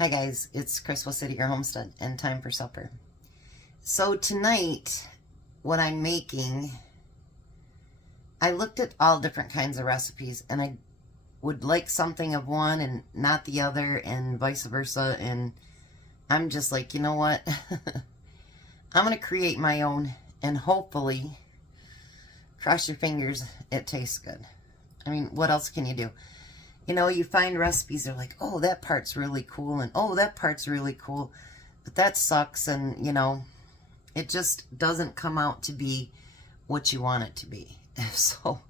Hi guys, it's Chris City, your homestead, and time for supper. So tonight, what I'm making, I looked at all different kinds of recipes, and I would like something of one and not the other, and vice versa, and I'm just like, you know what? I'm going to create my own, and hopefully, cross your fingers, it tastes good. I mean, what else can you do? You know, you find recipes, they're like, oh, that part's really cool, and oh, that part's really cool, but that sucks, and, you know, it just doesn't come out to be what you want it to be. So,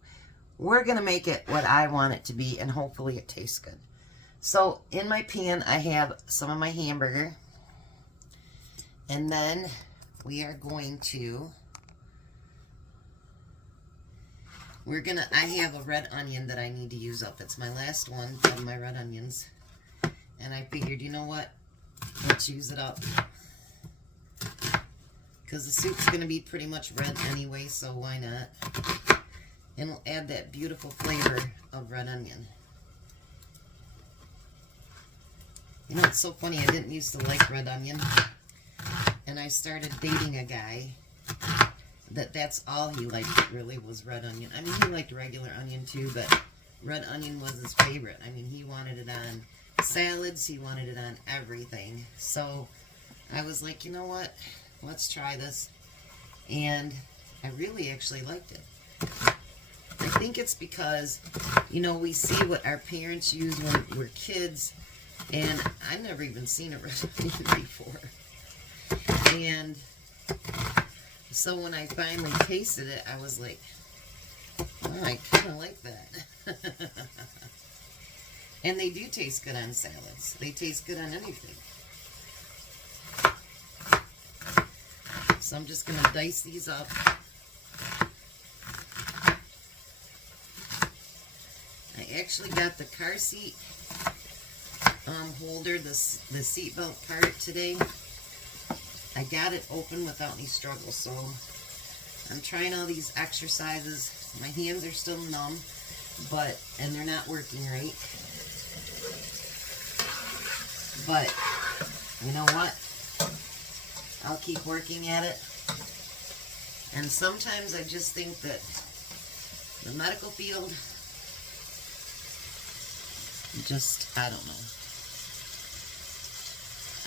we're going to make it what I want it to be, and hopefully it tastes good. So, in my pan, I have some of my hamburger, and then we are going to... I have a red onion that I need to use up. It's my last one of my red onions. And I figured, you know what? Let's use it up. Because the soup's going to be pretty much red anyway, so why not? And we'll add that beautiful flavor of red onion. You know, it's so funny. I didn't used to like red onion. And I started dating a guy that's all he liked, really, was red onion. I mean, he liked regular onion too, but red onion was his favorite. I mean, he wanted it on salads, he wanted it on everything. So I was like, you know what, let's try this. And I really actually liked it. I think it's because, you know, we see what our parents used when we're kids, and I've never even seen a red onion before. And so when I finally tasted it, I was like, oh, I kind of like that. And they do taste good on salads. They taste good on anything. So I'm just going to dice these up. I actually got the car seat holder, the seatbelt part today. I got it open without any struggle, so I'm trying all these exercises. My hands are still numb, and they're not working right. But, you know what? I'll keep working at it. And sometimes I just think that the medical field, I don't know.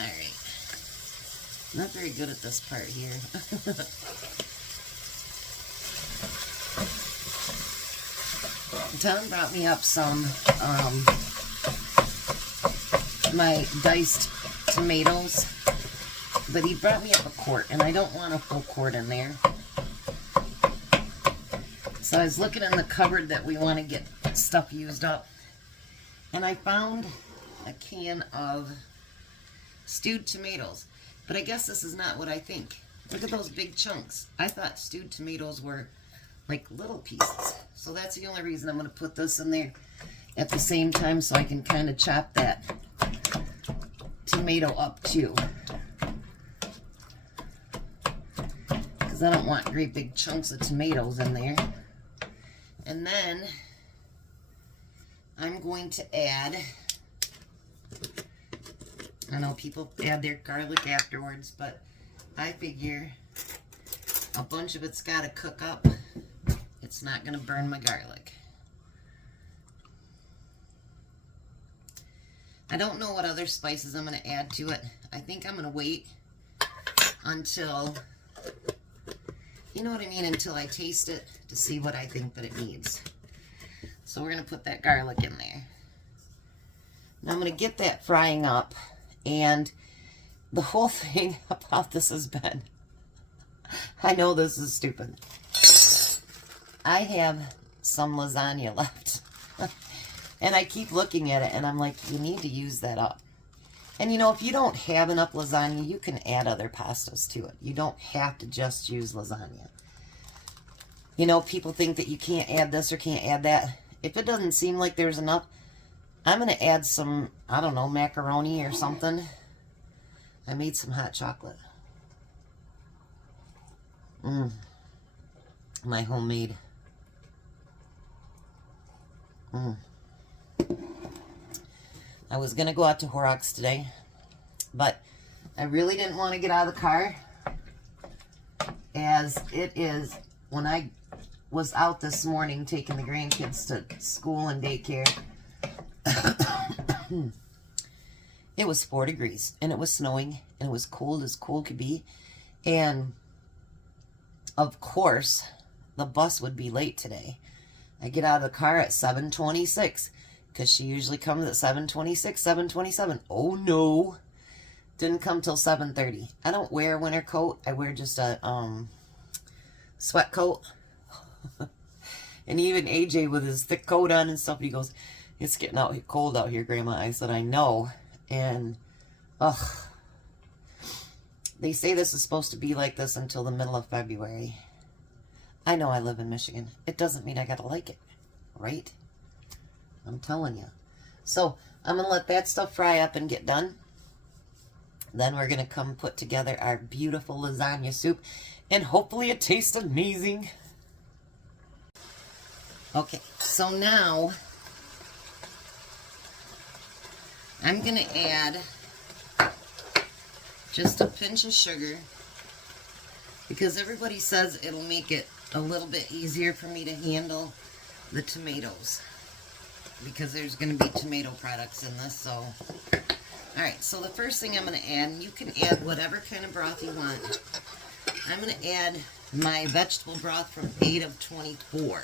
Alright. Not very good at this part here. Tom brought me up some my diced tomatoes, but he brought me up a quart, and I don't want a full quart in there. So I was looking in the cupboard that we want to get stuff used up, and I found a can of stewed tomatoes. But I guess this is not what I think. Look at those big chunks. I thought stewed tomatoes were like little pieces. So that's the only reason I'm going to put this in there at the same time, so I can kind of chop that tomato up too. Because I don't want great big chunks of tomatoes in there. And then I'm going to add... I know people add their garlic afterwards, but I figure a bunch of it's got to cook up. It's not going to burn my garlic. I don't know what other spices I'm going to add to it. I think I'm going to wait until, you know what I mean, until I taste it to see what I think that it needs. So we're going to put that garlic in there. Now I'm going to get that frying up. And the whole thing about this has been, I know this is stupid. I have some lasagna left. And I keep looking at it and I'm like, you need to use that up. And you know, if you don't have enough lasagna, you can add other pastas to it. You don't have to just use lasagna. You know, people think that you can't add this or can't add that. If it doesn't seem like there's enough, I'm going to add some, I don't know, macaroni or something. I made some hot chocolate. My homemade. I was going to go out to Horrocks today, But I really didn't want to get out of the car, as it is, when I was out this morning taking the grandkids to school and daycare, it was 4 degrees, and it was snowing, and it was cold as cold could be. And of course, the bus would be late today. I get out of the car at 7:26, because she usually comes at 7:26, 7:27. Oh no, didn't come till 7:30. I don't wear a winter coat. I wear just a sweat coat. And even AJ with his thick coat on and stuff, he goes, "It's getting cold out here, Grandma." I said, "I know." And they say this is supposed to be like this until the middle of February. I know I live in Michigan. It doesn't mean I gotta like it, right? I'm telling you. So I'm gonna let that stuff fry up and get done. Then we're gonna come put together our beautiful lasagna soup, and hopefully it tastes amazing. Okay, so now I'm gonna add just a pinch of sugar, because everybody says it'll make it a little bit easier for me to handle the tomatoes, because there's going to be tomato products in this. So, alright, so the first thing I'm going to add, and you can add whatever kind of broth you want, I'm going to add my vegetable broth from 8 of 24.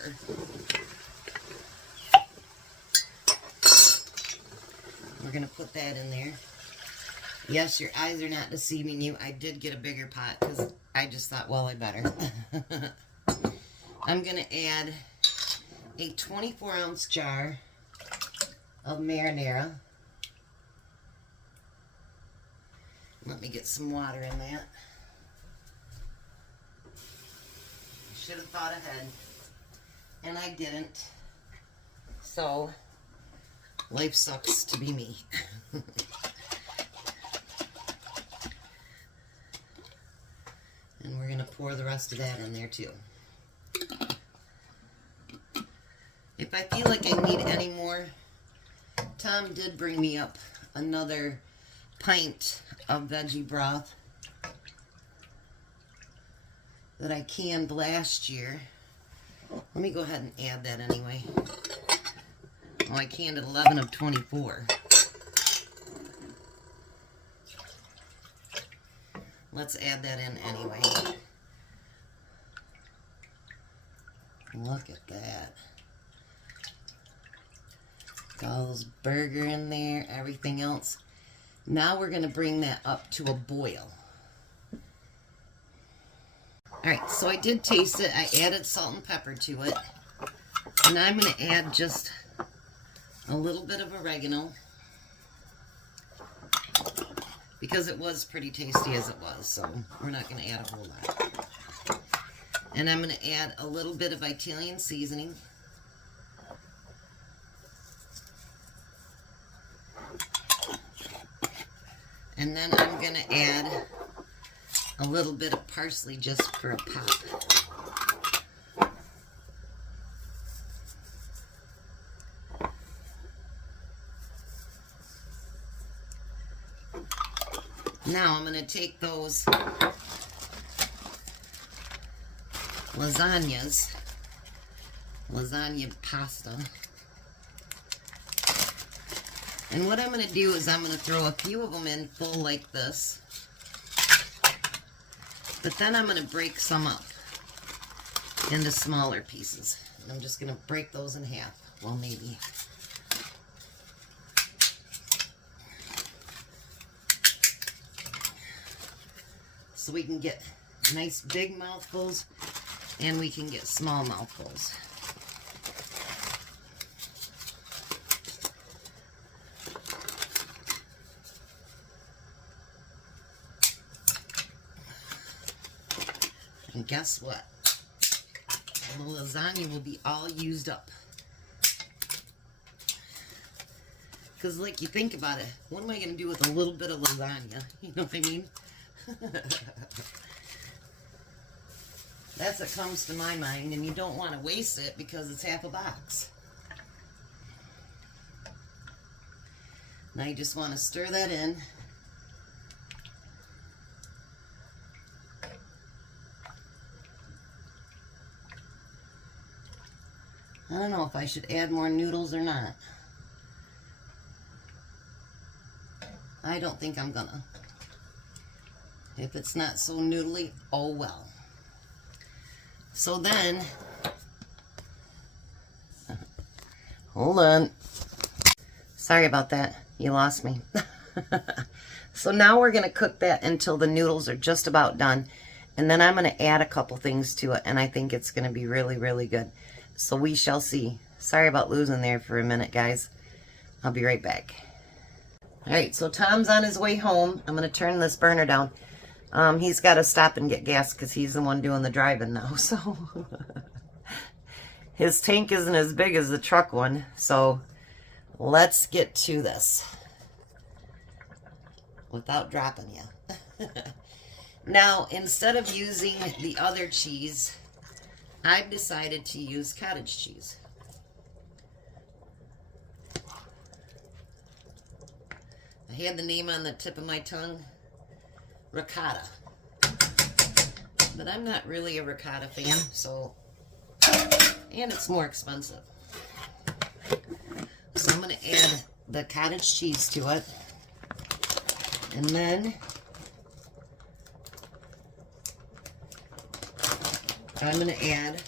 We're going to put that in there. Yes, your eyes are not deceiving you. I did get a bigger pot because I just thought, well, I better. I'm going to add a 24-ounce jar of marinara. Let me get some water in that. I should have thought ahead, and I didn't. So, life sucks to be me. And we're going to pour the rest of that in there too. If I feel like I need any more, Tom did bring me up another pint of veggie broth that I canned last year. Let me go ahead and add that anyway. Oh, I canned 11 of 24. Let's add that in anyway. Look at that. Got all those burger in there, everything else. Now we're going to bring that up to a boil. Alright, so I did taste it. I added salt and pepper to it. And I'm going to add just a little bit of oregano, because it was pretty tasty as it was, so we're not going to add a whole lot. And I'm going to add a little bit of Italian seasoning. And then I'm going to add a little bit of parsley just for a pop. Now I'm going to take those lasagna pasta, and what I'm going to do is I'm going to throw a few of them in full like this, but then I'm going to break some up into smaller pieces. And I'm just going to break those in half. Well, maybe. So we can get nice big mouthfuls, and we can get small mouthfuls. And guess what? The lasagna will be all used up. Because, like, you think about it, what am I going to do with a little bit of lasagna? You know what I mean? That's what comes to my mind, and you don't want to waste it because it's half a box. Now you just want to stir that in. I don't know if I should add more noodles or not. I don't think I'm gonna. If it's not so noodly, oh well. So then, hold on. Sorry about that. You lost me. So now we're gonna cook that until the noodles are just about done. And then I'm gonna add a couple things to it, and I think it's gonna be really, really good. So we shall see. Sorry about losing there for a minute, guys. I'll be right back. All right, so Tom's on his way home. I'm going to turn this burner down. He's got to stop and get gas because he's the one doing the driving now. So his tank isn't as big as the truck one. So let's get to this without dropping you. Now, instead of using the other cheese, I've decided to use cottage cheese. I had the name on the tip of my tongue, ricotta. But I'm not really a ricotta fan, so, and it's more expensive. So I'm going to add the cottage cheese to it. And then I'm going to add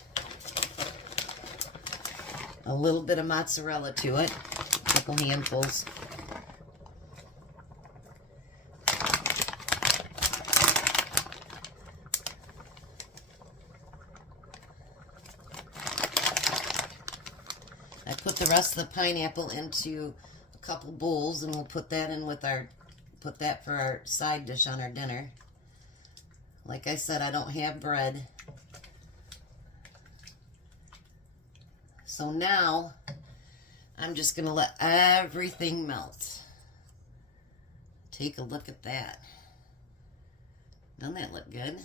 a little bit of mozzarella to it, a couple handfuls. I put the rest of the pineapple into a couple bowls, and we'll put that in with put that for our side dish on our dinner. Like I said, I don't have bread. So now, I'm just going to let everything melt. Take a look at that. Doesn't that look good?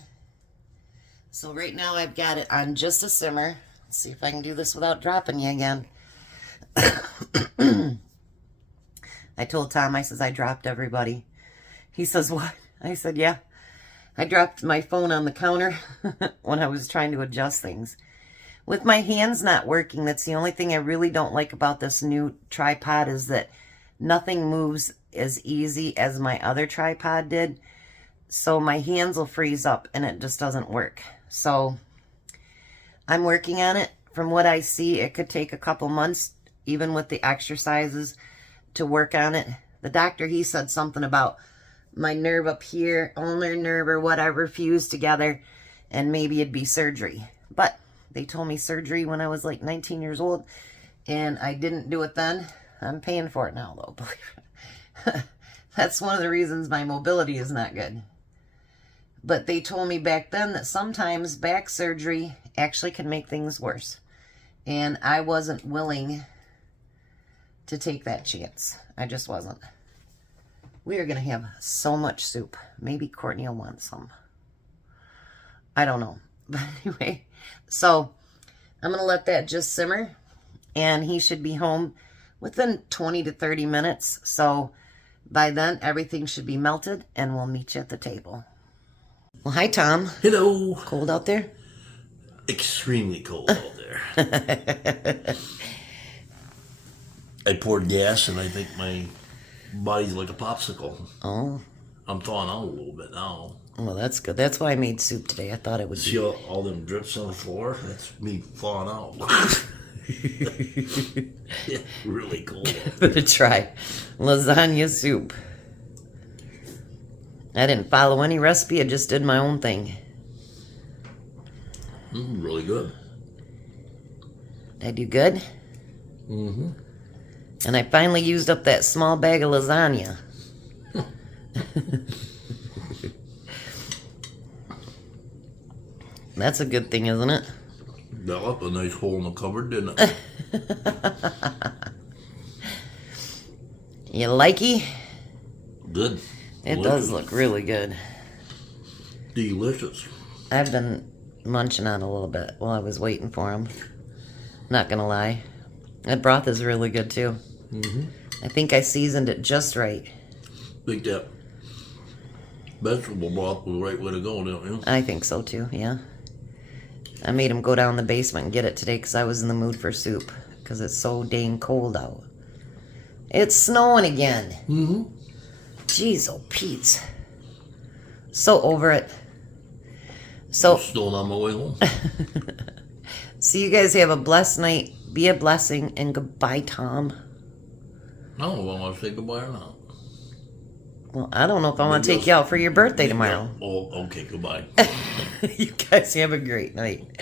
So right now I've got it on just a simmer. Let's see if I can do this without dropping you again. I told Tom, I says, I dropped everybody. He says, what? I said, yeah. I dropped my phone on the counter when I was trying to adjust things. With my hands not working, that's the only thing I really don't like about this new tripod, is that nothing moves as easy as my other tripod did. So my hands will freeze up and it just doesn't work. So I'm working on it. From what I see, it could take a couple months, even with the exercises, to work on it. The doctor, he said something about my nerve up here, ulnar nerve or whatever, fused together, and maybe it'd be surgery. But they told me surgery when I was like 19 years old, and I didn't do it then. I'm paying for it now, though, believe it. That's one of the reasons my mobility is not good. But they told me back then that sometimes back surgery actually can make things worse. And I wasn't willing to take that chance. I just wasn't. We are going to have so much soup. Maybe Courtney will want some. I don't know. But anyway, so I'm going to let that just simmer. And he should be home within 20 to 30 minutes. So by then, everything should be melted, and we'll meet you at the table. Well, hi, Tom. Hello. Cold out there? Extremely cold out there. I poured gas, and I think my body's like a popsicle. Oh. I'm thawing out a little bit now. Well, that's good. That's why I made soup today. I thought it would See be... all them drips on the floor? That's me thawing out. Yeah, really cold. Give it a try. Lasagna soup. I didn't follow any recipe. I just did my own thing. Really good. Did I do good? Mm-hmm. And I finally used up that small bag of lasagna. That's a good thing, isn't it? That left a nice hole in the cupboard, didn't it? You likey? Good. It does look really good. Delicious. I've been munching on a little bit while I was waiting for him. Not gonna lie. That broth is really good too. Mm-hmm. I think I seasoned it just right. Think that vegetable broth was the right way to go, don't you? I think so too, yeah. I made him go down the basement and get it today because I was in the mood for soup because it's so dang cold out. It's snowing again. Mm-hmm. Jeez, oh Pete. So over it. So Still on my way home. so you guys have a blessed night. Be a blessing and goodbye, Tom. No, I want to say goodbye or not. Well, I don't know if I want to take you out for your birthday tomorrow. Oh, okay, goodbye. You guys have a great night.